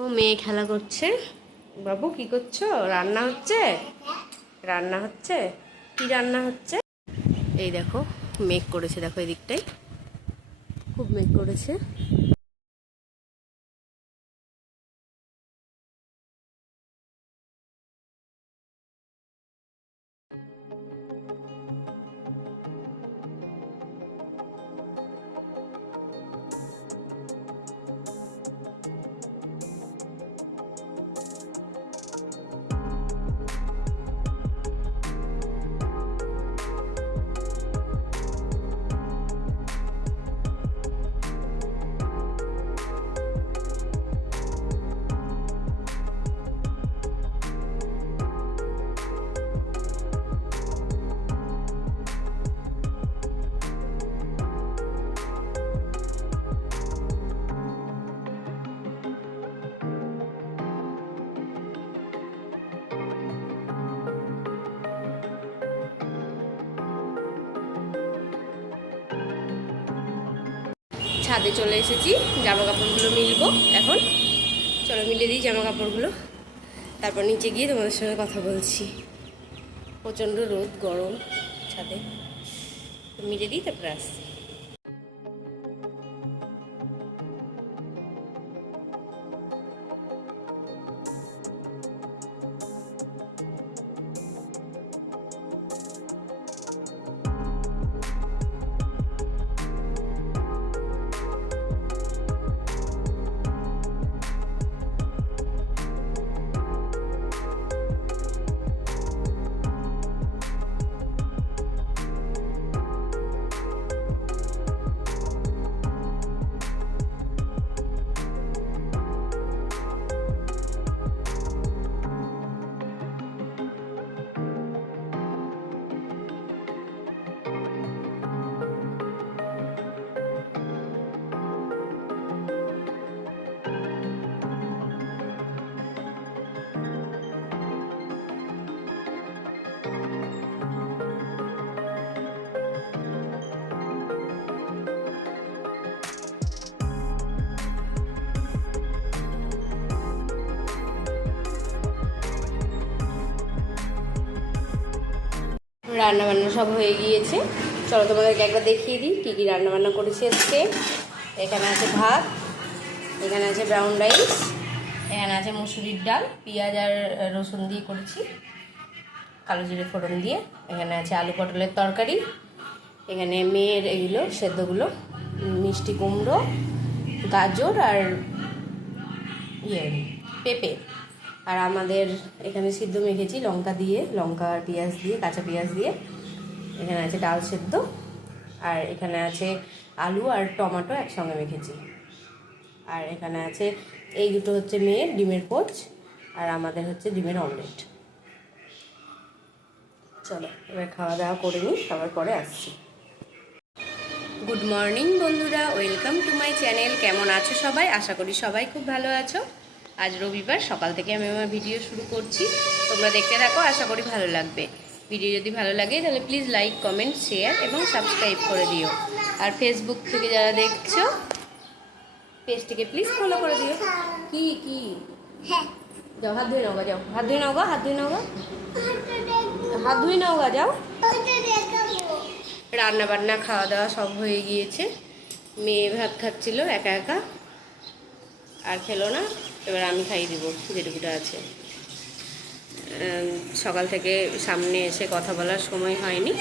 ও মেয়ে খেলা করছে। বাবু কি করছো? রান্না হচ্ছে? রান্না হচ্ছে? কি রান্না হচ্ছে? এই দেখো মেঘ করেছে, দেখো এদিকটাই খুব মেঘ করেছে। ছাদে চলে এসেছি, জামা কাপড়গুলো মিলবো এখন। চলো মিলে দিই জামা কাপড়গুলো, তারপর নিচে গিয়ে তোমাদের সঙ্গে কথা বলছি। প্রচণ্ড রোদ, গরম ছাদে, মিলে দিই তারপরে আসছি। রান্না বান্না সব হয়ে গিয়েছে, চলো তোমাদেরকে একবার দেখিয়ে দিই কী কী রান্না বান্না করেছি আজকে। এখানে আছে ভাত, এখানে আছে ব্রাউন রাইস, এখানে আছে মুসুরির ডাল, পেঁয়াজ আর রসুন দিয়ে করেছি, কালো জিরে ফোড়ন দিয়ে। এখানে আছে আলু পটলের তরকারি, এখানে মেয়ের এগুলো সেদ্ধগুলো, মিষ্টি কুমড়ো, গাজর আর পেঁপে। আর আমাদের এখানে সিদ্ধ মেখেছি লঙ্কা দিয়ে, লঙ্কা আর পেঁয়াজ দিয়ে, কাঁচা পেঁয়াজ দিয়ে। এখানে আছে ডাল সেদ্ধ, আর এখানে আছে আলু আর টমেটো একসঙ্গে মেখেছি। আর এখানে আছে এই দুটো হচ্ছে মেয়ের ডিমের পোচ, আর আমাদের হচ্ছে ডিমের অমলেট। চলো এবার খাওয়া দাওয়া করে নিই, খাবার পরে আসছি। গুড মর্নিং বন্ধুরা, ওয়েলকাম টু মাই চ্যানেল। কেমন আছো সবাই? আশা করি সবাই খুব ভালো আছো। আজ রবিবার, সকাল থেকে আমি আমার ভিডিও শুরু করছি, তোমরা দেখতে থাকো, আশা করি ভালো লাগবে। ভিডিও যদি ভালো লাগে তাহলে প্লিজ লাইক, কমেন্ট, শেয়ার এবং সাবস্ক্রাইব করে দিও। আর ফেসবুক থেকে যারা দেখছো পেজটিকে প্লিজ ফলো করে দিও। কি কি যাও, হাত ধুয়ে নাও গা, যাও হাত ধুয়ে নাও গা, হাত ধুয়ে নাও গা, হাত ধুয়ে নাও গা, যাও। রান্না বান্না খাওয়া দাওয়া সব হয়ে গিয়েছে। মেয়ে ভাত খাচ্ছিল একা একা, আর খেলো না, এবার আমি খাইয়ে দেবো যেটুকুটা আছে। সকাল থেকে সামনে এসে কথা বলার সময় হয়নি,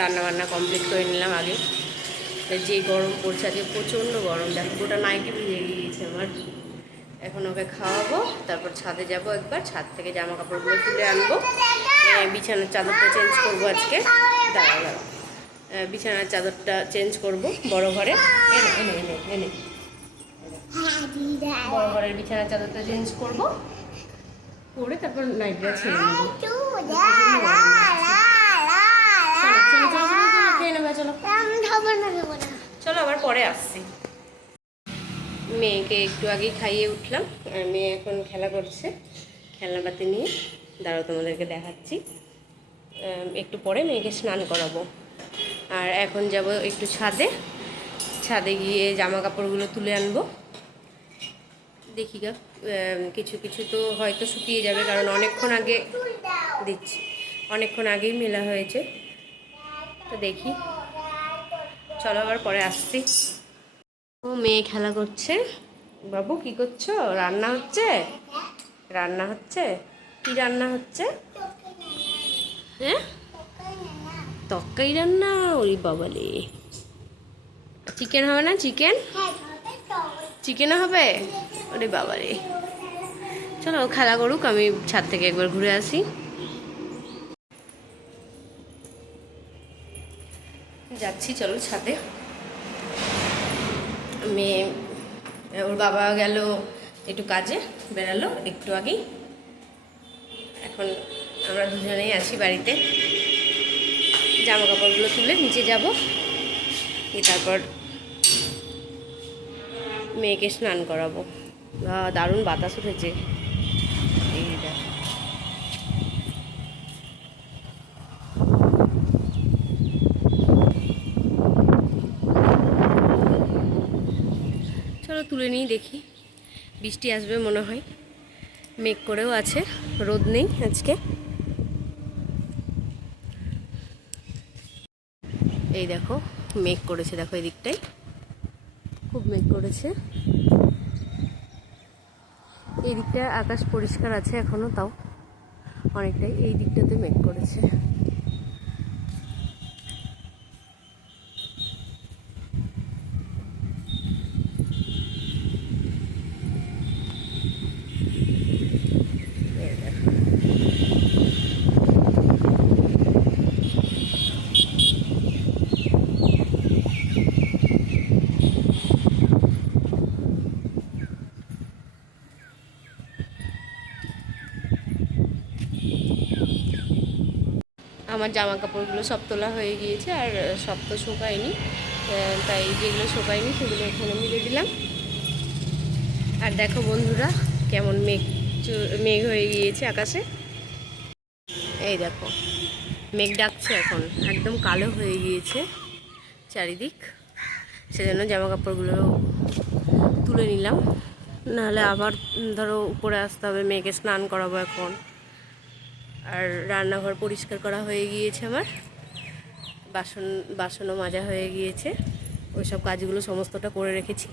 রান্না বান্না কমপ্লিট করে নিলাম আগে। যে গরম পড়ছে আজকে, প্রচণ্ড গরম, দেখো গোটা নাইটি ভিজে গিয়েছে আমার। এখন ওকে খাওয়াবো, তারপর ছাদে যাব একবার, ছাদ থেকে জামা কাপড়গুলো তুলে আনবো। বিছানার চাদরটা চেঞ্জ করবো আজকে, দাঁড়াও দাঁড়াও, বিছানার চাদরটা চেঞ্জ করব বড় ঘরে। এনে এনে এনে এনে বড় ঘরের বিছানার চাদরটা চেঞ্জ করব, করে তারপর নাইটটা ছেড়ে নেবো। খেয়ে নেবে, চলো চলো আবার পরে আসছি। মেয়েকে একটু আগে খাইয়ে উঠলাম, আর মেয়ে এখন খেলা করছে খেলনাপাতি নিয়ে। দাঁড়াও তোমাদেরকে দেখাচ্ছি, একটু পরে মেয়েকে স্নান করাবো। আর এখন যাব একটু ছাদে, ছাদে গিয়ে জামা কাপড়গুলো তুলে আনবো। দেখি গা, কিছু কিছু তো হয়তো শুকিয়ে যাবে, কারণ অনেকক্ষণ আগে দিচ্ছি, অনেকক্ষণ আগেই মেলা হয়েছে। তো দেখি, চলো আবার পরে আসছি। ও মেয়ে খেলা করছে। বাবু কি করছো? রান্না হচ্ছে? রান্না হচ্ছে? কি রান্না হচ্ছে? হ্যাঁ, তরকারি রান্না। ওই বাবালে, চিকেন হবে না? চিকেন, চিকেনও হবে? ওরে বাবারে, চলো খেলা করুক, আমি ছাদ থেকে একবার ঘুরে আসি। যাচ্ছি, চলো ছাদে। মেয়ে, ওর বাবা গেল একটু কাজে, বেরালো একটু আগেই। এখন আমরা দুজনেই আছি বাড়িতে। জামা কাপড়গুলো তুলে নিচে যাব, তারপর মেয়েকে স্নান করাবো। দারুণ বাতাস উঠেছে, এই দেখো। চলো তুলে নিই, দেখি। বৃষ্টি আসবে মনে হয়, মেঘ করেও আছে, রোদ নেই আজকে। এই দেখো মেঘ করেছে, দেখো এই দিকটায় খুব মেঘ করেছে। এই দিকটা আকাশ পরিষ্কার আছে এখনো, তাও অনেকটাই। এই দিকটাতে মেঘ করেছে। আমার জামা কাপড়গুলো সব তোলা হয়ে গিয়েছে, আর সব তো শুকায়নি, তাই যেগুলো শুকায়নি সেগুলো এখানে মিলে দিলাম। আর দেখো বন্ধুরা, কেমন মেঘ মেঘ হয়ে গিয়েছে আকাশে। এই দেখো মেঘ ডাকছে, এখন একদম কালো হয়ে গিয়েছে চারিদিক। সেজন্য জামা কাপড়গুলো তুলে নিলাম, নাহলে আবার ধরো উপরে আসতে হবে, মেয়েকে স্নান করাবো এখন। আর রান্নাঘর পরিষ্কার করা হয়ে গিয়েছে আমার, বাসনও মাজা হয়ে গিয়েছে, ওইসব কাজগুলো সমস্তটা করে রেখেছি।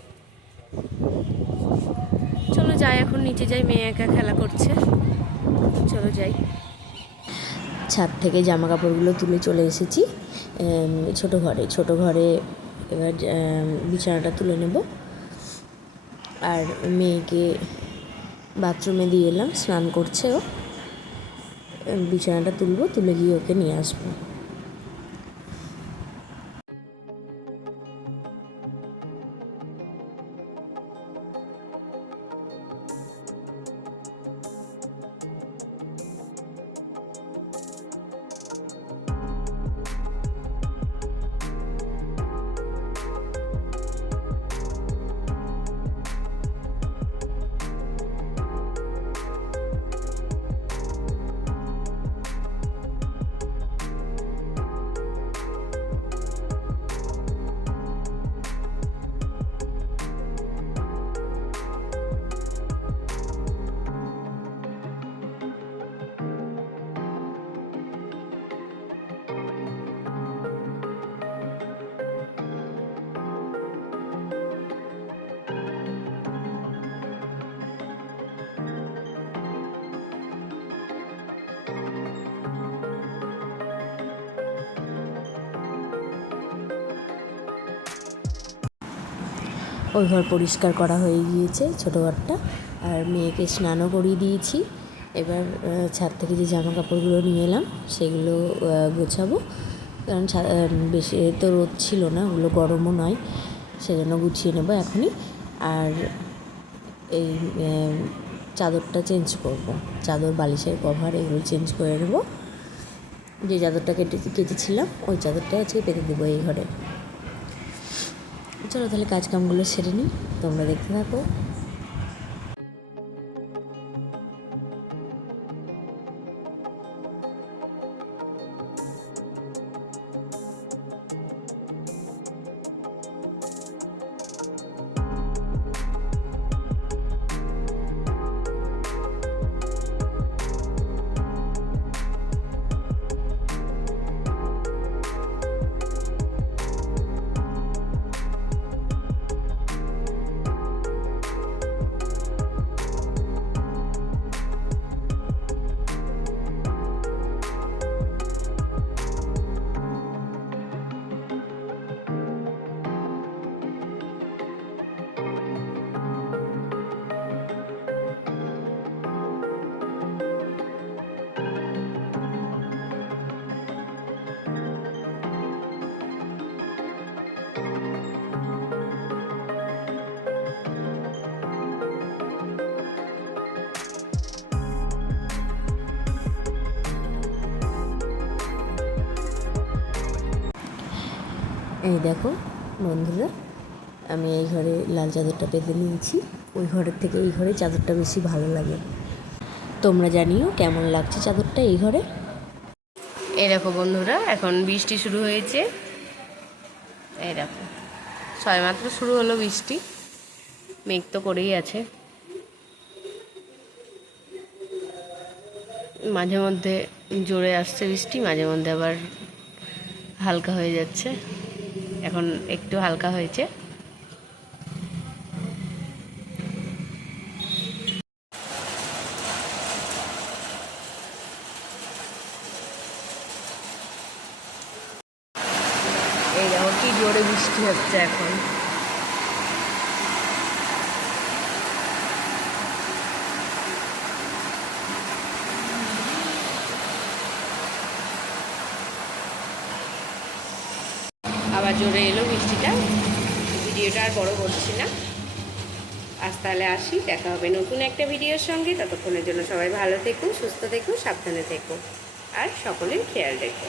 চলো যাই, এখন নিচে যাই, মেয়ে একা খেলা করছে, চলো যাই। ছাদ থেকে জামা কাপড়গুলো তুলে চলে এসেছি ছোটো ঘরে। এবার বিছানাটা তুলে নেব, আর মেয়েকে বাথরুমে দিয়ে এলাম, স্নান করছে ও। বিছানাটা তুলবো, তুলে গিয়ে ওকে নিয়ে আসবো। ওই ঘর পরিষ্কার করা হয়ে গিয়েছে, ছোটো ঘরটা, আর মেয়েকে স্নানও করিয়ে দিয়েছি। এবার ছাদ থেকে যে জামা কাপড়গুলো নিয়ে এলাম সেগুলো গোছাবো, কারণ বেশি তো রোদ ছিল না, ওগুলো গরমও নয়, সেজন্য গুছিয়ে নেবো এখনই। আর এই চাদরটা চেঞ্জ করব, চাদর বালিশের কভার এগুলো চেঞ্জ করে নেবো। যে চাদরটা কেটেছিলাম ওই চাদরটা আজকে পেতে দেবো এই ঘরে। চলো তাহলে কাজকামগুলো সেরে নিই, তোমরা দেখতে থাকো। এই দেখো বন্ধুরা, আমি এই ঘরে লাল চাদরটা পেতে নিয়েছি। ওই ঘরের থেকে এই ঘরে চাদরটা বেশি ভালো লাগে। তোমরা জানিও কেমন লাগছে চাদরটা এই ঘরে। এই দেখো বন্ধুরা, এখন বৃষ্টি শুরু হয়েছে। এই দেখো সবেমাত্র শুরু হলো বৃষ্টি, মেঘ তো করেই আছে। মাঝে মধ্যে জোরে আসছে বৃষ্টি, মাঝে মধ্যে আবার হালকা হয়ে যাচ্ছে। এখন একটু হালকা হয়েছে। এই দেখো কি জোরে বৃষ্টি হচ্ছে এখন। আবার জোরে এলো বৃষ্টিটা। ভিডিওটা আর বড় করছি না, আজ তাহলে আসি। দেখা হবে নতুন একটা ভিডিওর সঙ্গে। ততক্ষণের জন্য সবাই ভালো থেকো, সুস্থ থেকো, সাবধানে থেকো আর সকলের খেয়াল রেখো।